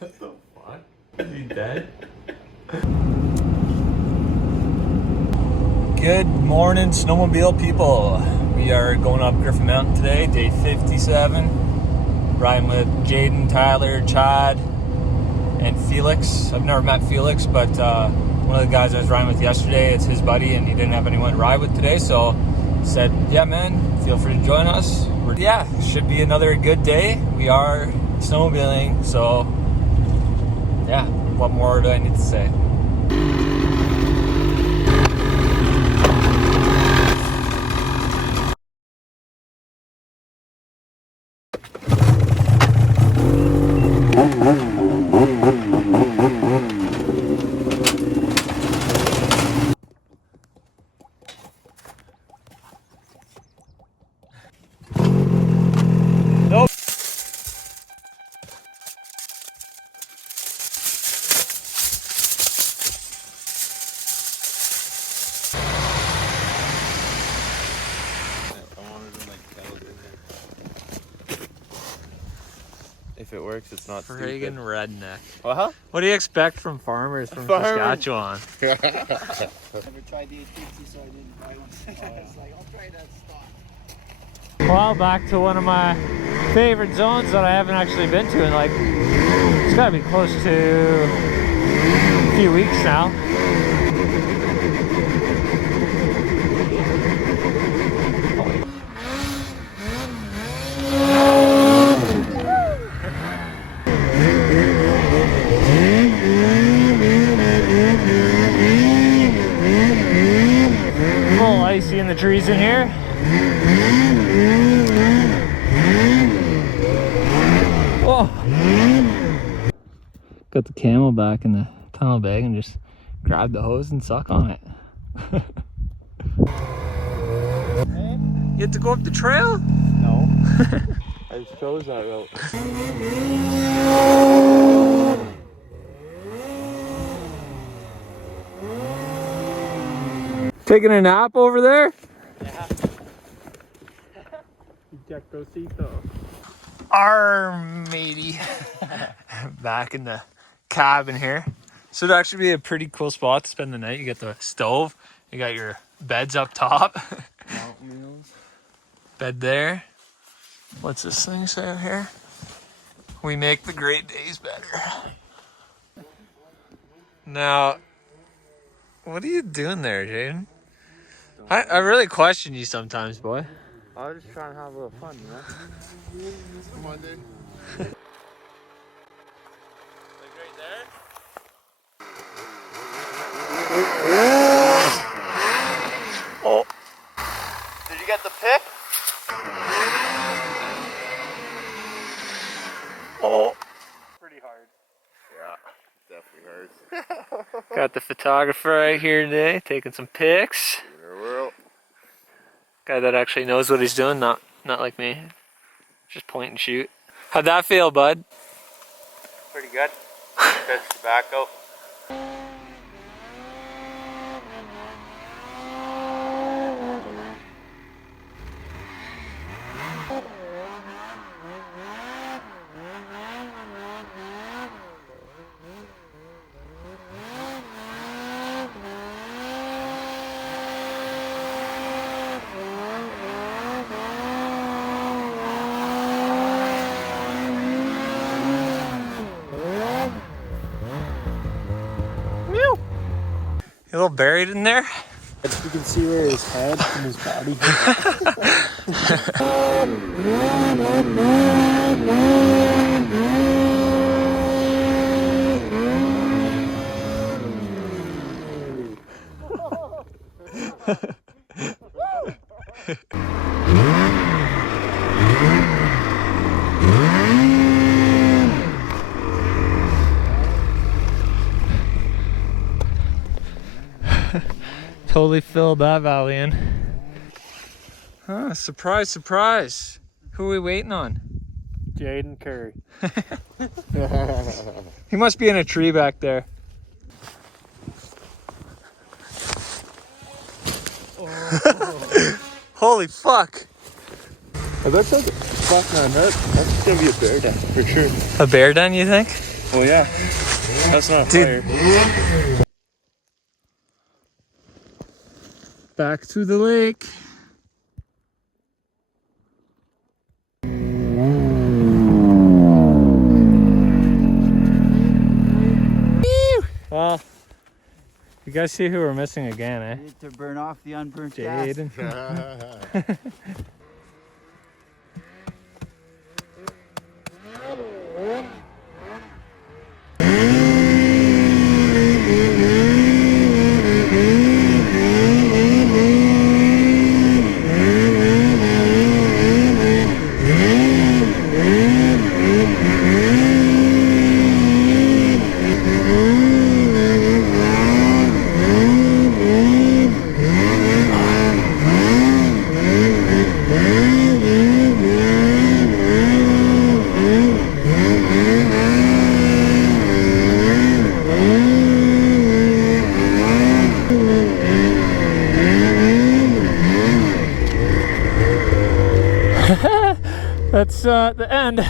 What the fuck? Is he dead? Good morning, snowmobile people. We are going up Griffin Mountain today, day 57. Riding with Jaden, Tyler, Chad, and Felix. I've never met Felix, but one of the guys I was riding with yesterday, it's his buddy, and he didn't have anyone to ride with today, so said, yeah, man, feel free to join us. Yeah, should be another good day. We are snowmobiling, so yeah, what more do I need to say? Nope. If it works, it's not Friggin' redneck. Uh-huh. What do you expect from farmers from Saskatchewan? Never tried the 850, so I didn't buy one. It's like, I'll try that stock. Well, back to one of my favorite zones that I haven't actually been to in like, it's gotta be close to a few weeks now. A little icy in the trees in here. Oh. Got the camel back in the tunnel bag and just grab the hose and suck on it. You had to go up the trail? No. I just chose that route. Taking a nap over there? Our matey. Back in the cabin here. So it'd actually be a pretty cool spot to spend the night. You got the stove, you got your beds up top. Bed there. What's this thing say out here? We make the great days better. Now, what are you doing there, Jaden? I really question you sometimes, boy. I was just trying to have a little fun, you know? Come on, dude. Like right there? Oh. Did you get the pick? Oh. Pretty hard. Yeah, definitely hurts. Got the photographer right here today, taking some pics. Guy that actually knows what he's doing, not like me. Just point and shoot. How'd that feel, bud? Pretty good. Good tobacco. You a little buried in there? You can see where his head and his body. Totally filled that valley in. Huh, surprise, surprise. Who are we waiting on? Jaden Curry. He must be in a tree back there. Oh. Holy fuck. It looks like fucking on that. That's gonna be a bear den for sure. A bear den, you think? Well, yeah. That's not Dude. fire. Back to the lake. Well, you guys see who we're missing again, eh? Need to burn off the unburnt gas. Jaden. That's the end.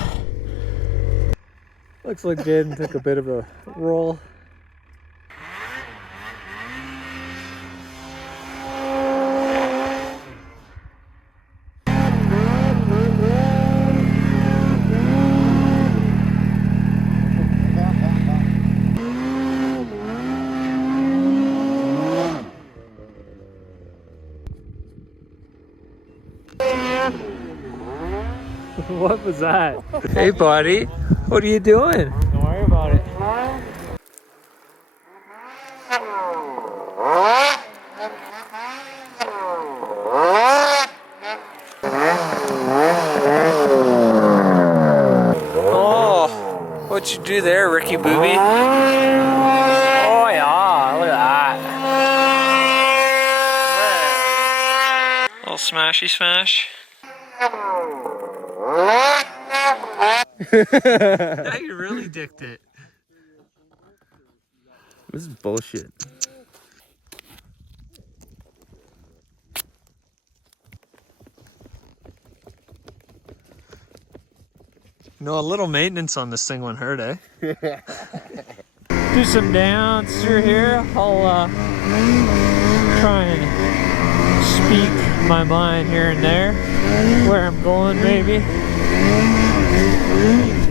Looks like Jaden took a bit of a roll. What was that? Hey buddy, what are you doing? Don't worry about it. Oh, what'd you do there, Ricky Booby? Oh yeah, look at that. Little smashy smash. Now you really dicked it. This is bullshit. No, a little maintenance on this thing wouldn't hurt, eh? Do some dance through here. I'll try and speak my mind here and there. Where I'm going, maybe.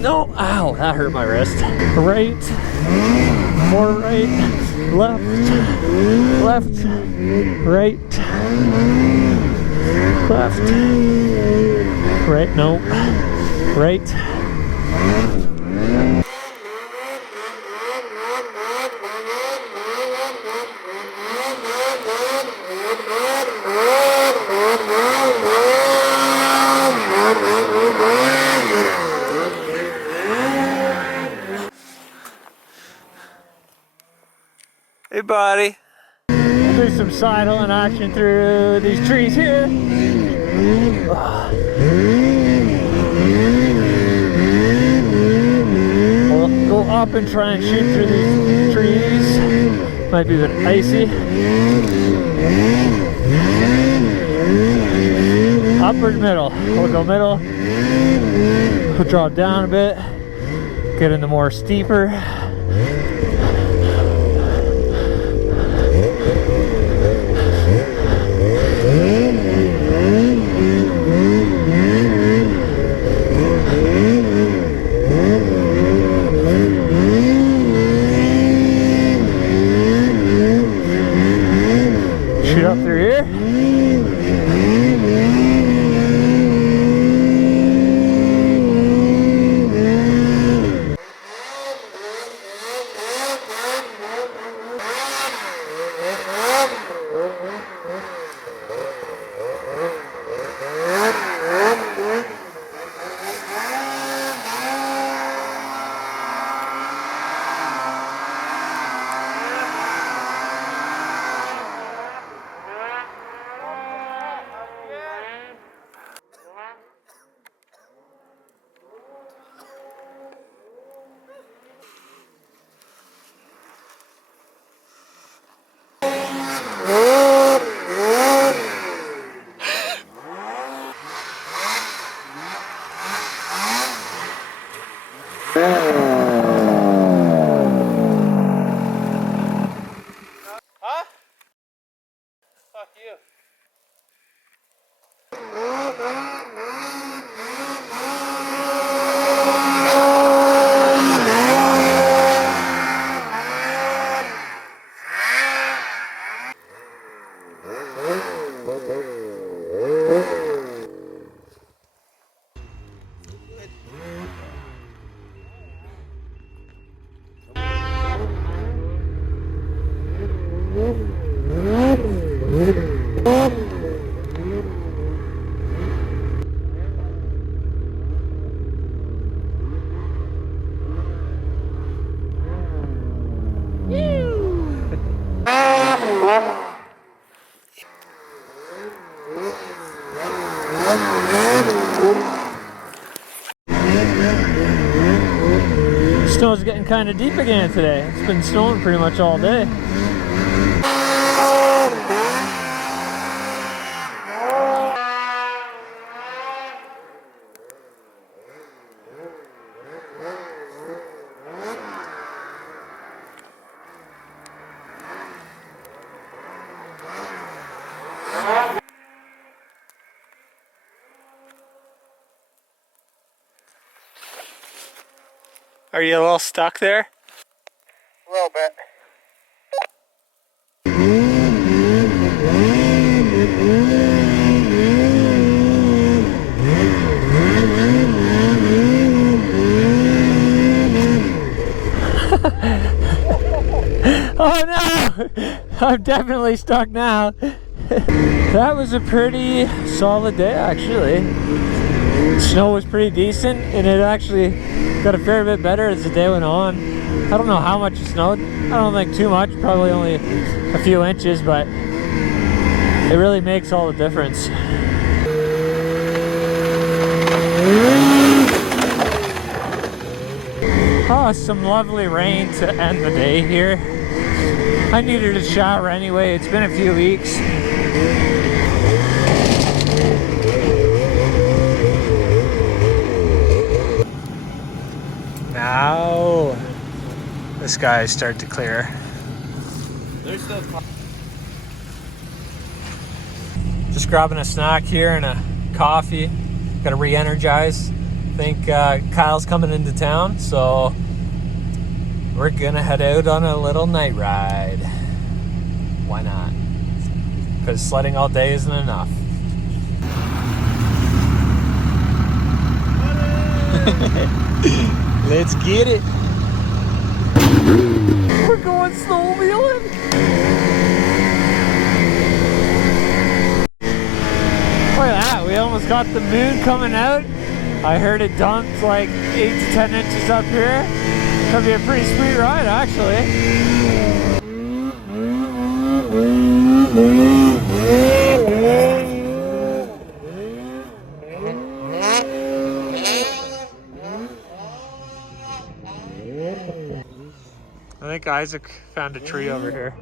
No, ow, that hurt my wrist. Right, more right, left, left, right, left, right, no, right. Hey buddy. Do some side hilling action through these trees here. We'll go up and try and shoot through these trees. Might be a bit icy. Up or middle? We'll go middle. We'll drop down a bit. Get into more steeper. Shoot up through here. Snow's getting kind of deep again today. It's been snowing pretty much all day. Are you a little stuck there? A little bit. Oh no! I'm definitely stuck now. That was a pretty solid day actually. Snow was pretty decent and it actually got a fair bit better as the day went on. I don't know how much it snowed. I don't think too much, probably only a few inches, but it really makes all the difference. Oh, some lovely rain to end the day here. I needed a shower anyway. It's been a few weeks. Now the skies start to clear. There's still Just grabbing a snack here and a coffee. Got to re-energize. I think Kyle's coming into town, so we're gonna head out on a little night ride. Why not? Because sledding all day isn't enough. Let's get it. We're going snowmobiling. Look at that, we almost got the moon coming out. I heard it dumped like 8 to 10 inches up here. Gonna be a pretty sweet ride actually. I think Isaac found a tree over here.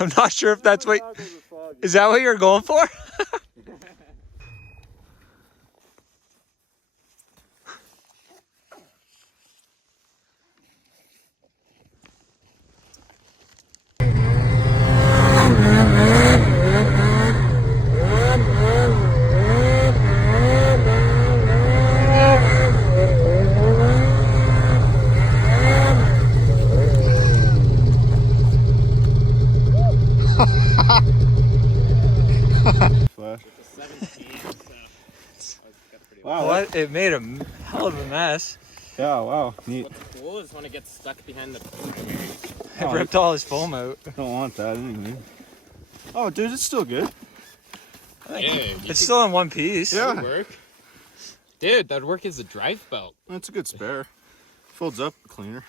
I'm not sure if that's what... Is that what you're going for? Wow, What? It made a hell of a mess. yeah, wow, neat. What's cool is when it gets stuck behind the... It ripped all his foam out. Don't want that anyway. Oh, dude, it's still good. It's still in one piece. Yeah. Work. Dude, that'd work as a drive belt. That's a good spare. Folds up cleaner.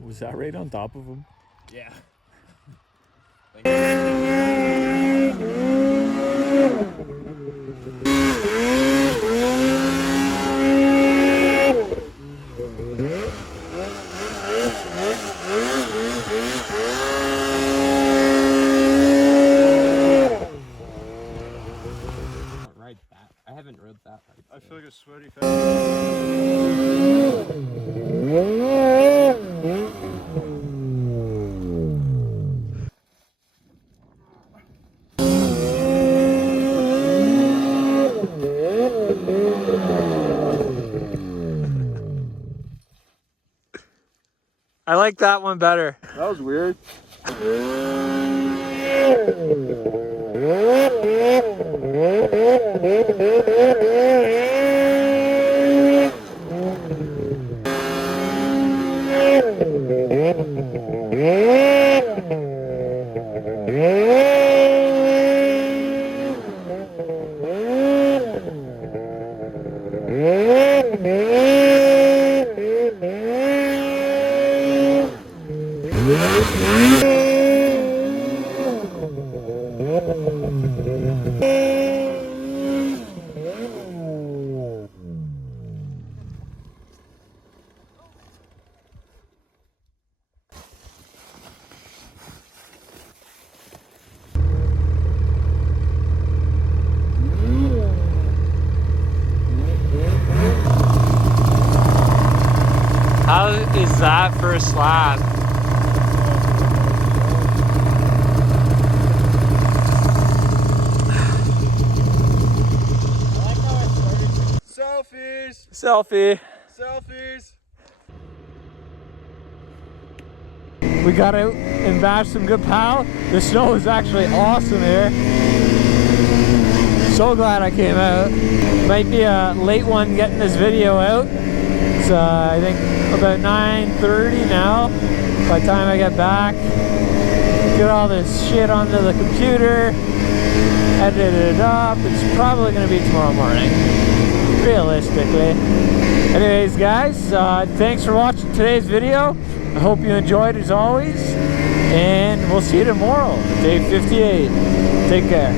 Was that right on top of him? Yeah. haven't rode that hard. I feel like a sweaty I like that one better. That was weird. How is that for a slab? Selfies! Selfie. Selfies! We got out and bashed some good pow. The snow is actually awesome here. So glad I came out. Might be a late one getting this video out. It's I think about 9:30 now. By the time I get back, get all this shit onto the computer, edit it up. It's probably gonna be tomorrow morning, realistically. Anyways, guys, thanks for watching today's video. I hope you enjoyed as always, and we'll see you tomorrow, day 58. Take care.